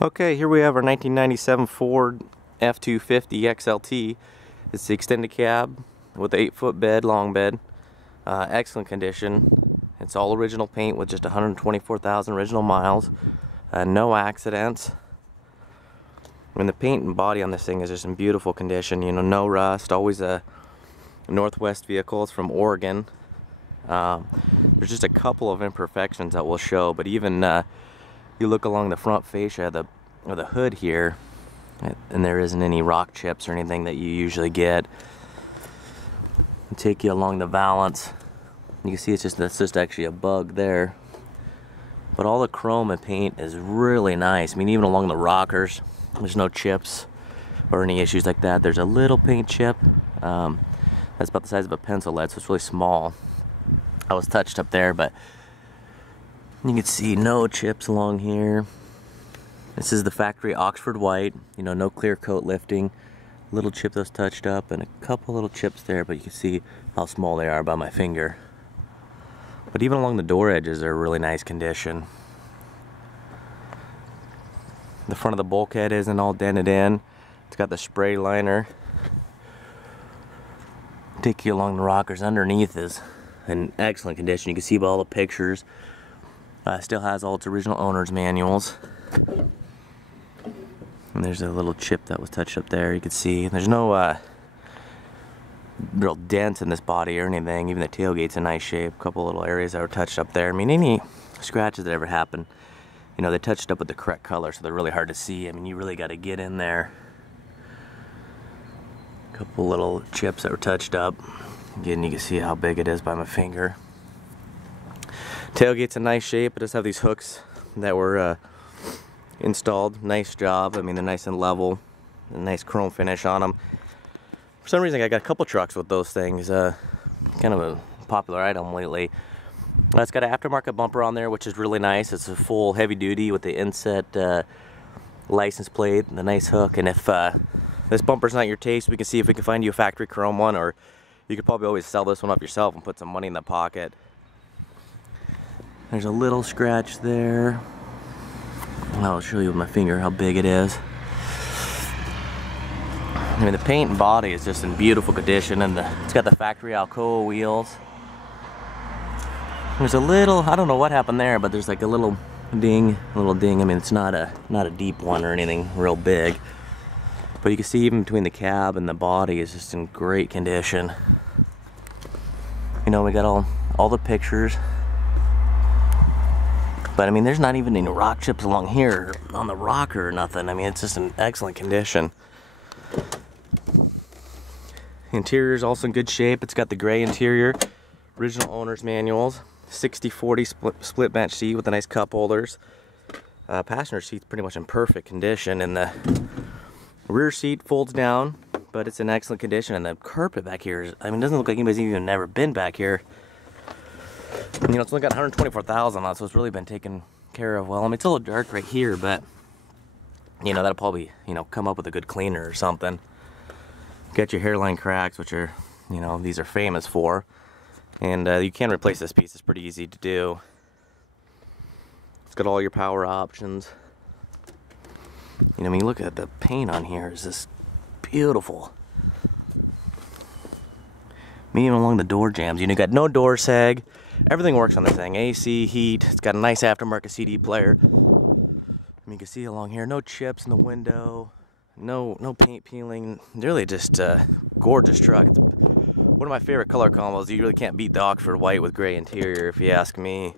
Okay, here we have our 1997 Ford F-250 XLT. It's the extended cab with the 8-foot bed, long bed. Excellent condition. It's all original paint with just 124,000 original miles. No accidents. I mean, the paint and body on this thing is just in beautiful condition. You know, no rust. Always a Northwest vehicle. It's from Oregon. There's just a couple of imperfections that we'll show, but even you look along the front fascia of the hood here, and there isn't any rock chips or anything that you usually get. I'll take you along the valance. You can see that's just actually a bug there. But all the chrome and paint is really nice. I mean, even along the rockers, there's no chips or any issues like that. There's a little paint chip. That's about the size of a pencil lead, so it's really small. I was touched up there, but you can see no chips along here. This is the factory Oxford white, you know, no clear coat lifting. Little chip that's touched up and a couple little chips there, but you can see how small they are by my finger. But even along the door edges are really nice condition. The front of the bulkhead isn't all dented in. It's got the spray liner. Take you along the rockers. Underneath is in excellent condition. You can see by all the pictures. Still has all its original owner's manuals. And there's a little chip that was touched up there. You can see there's no real dents in this body or anything. Even the tailgate's in nice shape. A couple little areas that were touched up there. I mean, any scratches that ever happen, you know, they touched up with the correct color, so they're really hard to see. I mean, you really got to get in there. A couple little chips that were touched up. Again, you can see how big it is by my finger. Tailgate's in nice shape. It does have these hooks that were installed. Nice job. I mean, they're nice and level. A nice chrome finish on them. For some reason, I got a couple trucks with those things. Kind of a popular item lately. It's got an aftermarket bumper on there, which is really nice. It's a full heavy duty with the inset license plate and the nice hook. And if this bumper's not your taste, we can see if we can find you a factory chrome one, or you could probably always sell this one off yourself and put some money in the pocket. There's a little scratch there. I'll show you with my finger how big it is. I mean, the paint and body is just in beautiful condition, and it's got the factory Alcoa wheels. There's a little, I don't know what happened there, but there's like a little ding. I mean, it's not a deep one or anything real big. But you can see even between the cab and the body is just in great condition. You know, we got all the pictures. But I mean, there's not even any rock chips along here on the rocker or nothing. I mean, it's just in excellent condition. Interior is also in good shape. It's got the gray interior, original owner's manuals, 60/40 split bench seat with the nice cup holders. Passenger seat's pretty much in perfect condition, and the rear seat folds down, but it's in excellent condition. And the carpet back here is, I mean, it doesn't look like anybody's even ever been back here. You know, it's only got 124,000 on it, so it's really been taken care of well. I mean, it's a little dark right here, but you know, that'll probably, you know, come up with a good cleaner or something. Got your hairline cracks, which are, you know, these are famous for. And you can replace this piece. It's pretty easy to do. It's got all your power options. You know, I mean, look at the paint on here. It's just beautiful. I mean, even along the door jambs, you know, you got no door sag. Everything works on this thing. AC, heat. It's got a nice aftermarket CD player. I mean, you can see along here, no chips in the window. No paint peeling. Really just a gorgeous truck. It's one of my favorite color combos. You really can't beat the Oxford white with gray interior, if you ask me.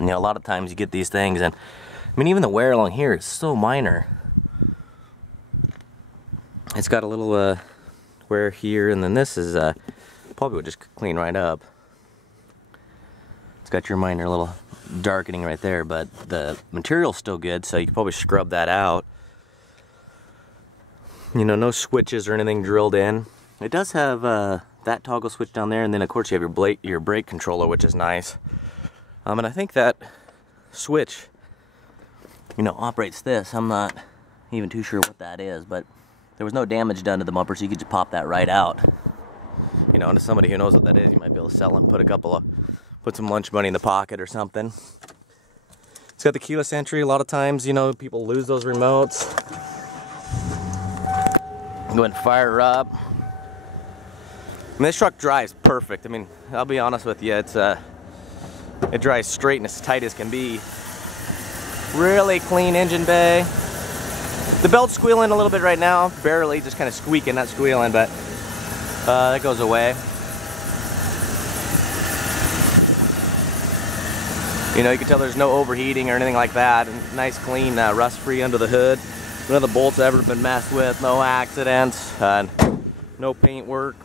You know, a lot of times you get these things, and I mean, even the wear along here is so minor. It's got a little wear here, and then this is probably would just clean right up. It's got your minor little darkening right there, but the material's still good, so you can probably scrub that out. You know, no switches or anything drilled in. It does have that toggle switch down there, and then of course you have your brake controller, which is nice. And I think that switch, you know, operates this. I'm not even too sure what that is, but there was no damage done to the bumper, so you could just pop that right out. You know, and to somebody who knows what that is, you might be able to sell it and put a couple of put some lunch money in the pocket or something. It's got the keyless entry. A lot of times, you know, people lose those remotes. Go ahead and fire her up. I mean, this truck drives perfect. I mean, I'll be honest with you, it drives straight and as tight as can be. Really clean engine bay. The belt's squealing a little bit right now, barely, just kind of squeaking, not squealing, but that goes away. You know, you can tell there's no overheating or anything like that. And nice, clean, rust-free under the hood. None of the bolts ever been messed with, no accidents, no paint work.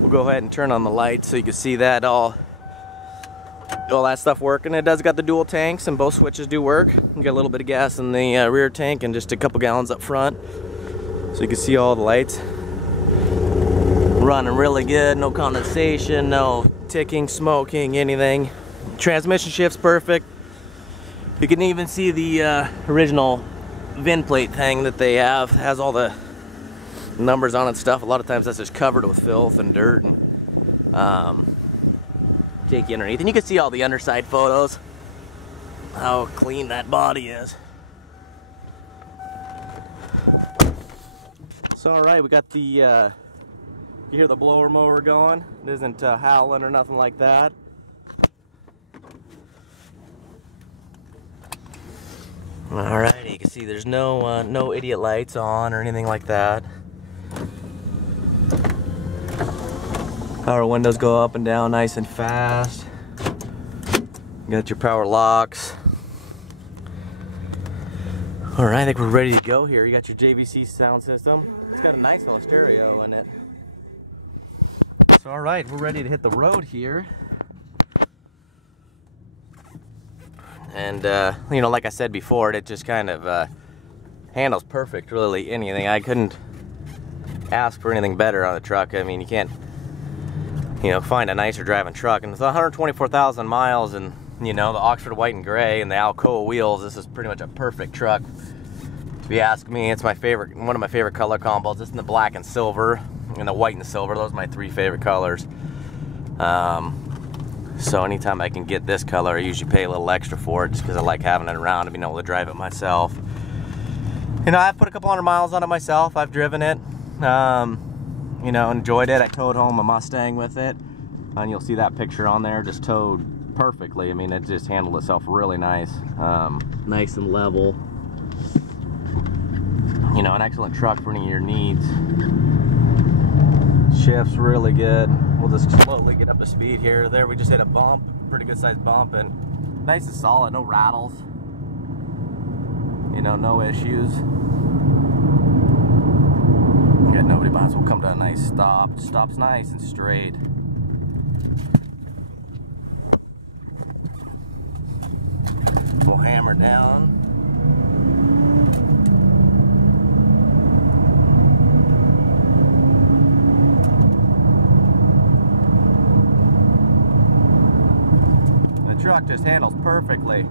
We'll go ahead and turn on the lights so you can see that all that stuff working. It does got the dual tanks and both switches do work. You got a little bit of gas in the rear tank and just a couple gallons up front. So you can see all the lights. Running really good, no condensation, no ticking, smoking, anything. Transmission shift's perfect. You can even see the original VIN plate thing that they have. It has all the numbers on it and stuff. A lot of times that's just covered with filth and dirt and take you underneath. And you can see all the underside photos. How clean that body is. So alright, we got the you hear the blower mower going. It isn't howling or nothing like that. Alrighty, you can see there's no idiot lights on or anything like that. Power windows go up and down nice and fast. You got your power locks. Alright, I think we're ready to go here. You got your JVC sound system. It's got a nice little stereo in it. So alright, we're ready to hit the road here. And you know, like I said before, it just kind of handles perfect, really anything. I couldn't ask for anything better on the truck. I mean, you can't, you know, find a nicer driving truck. And with 124,000 miles and, you know, the Oxford white and gray and the Alcoa wheels, this is pretty much a perfect truck. If you ask me, it's my favorite, one of my favorite color combos. This in the black and silver and the white and silver. Those are my three favorite colors. So anytime I can get this color, I usually pay a little extra for it just because I like having it around and being able to drive it myself. You know, I've put a couple hundred miles on it myself. I've driven it, you know, enjoyed it. I towed home a Mustang with it, and you'll see that picture on there, just towed perfectly. I mean, it just handled itself really nice, nice and level. You know, an excellent truck for any of your needs. Shifts really good. We'll just slowly get up to speed here. There, we just hit a bump, pretty good sized bump, and nice and solid, no rattles. You know, no issues. Got nobody behind us. We'll come to a nice stop. Stops nice and straight. We'll hammer down. Truck just handles perfectly.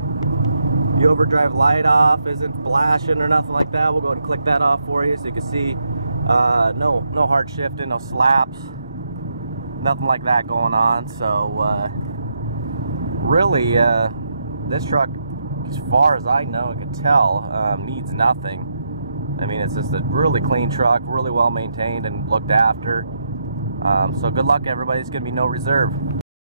The overdrive light off, isn't flashing or nothing like that. We'll go ahead and click that off for you so you can see no hard shifting, no slaps, nothing like that going on. So really this truck, as far as I know and can tell, needs nothing. I mean, it's just a really clean truck, really well maintained and looked after. So good luck everybody. It's gonna be no reserve.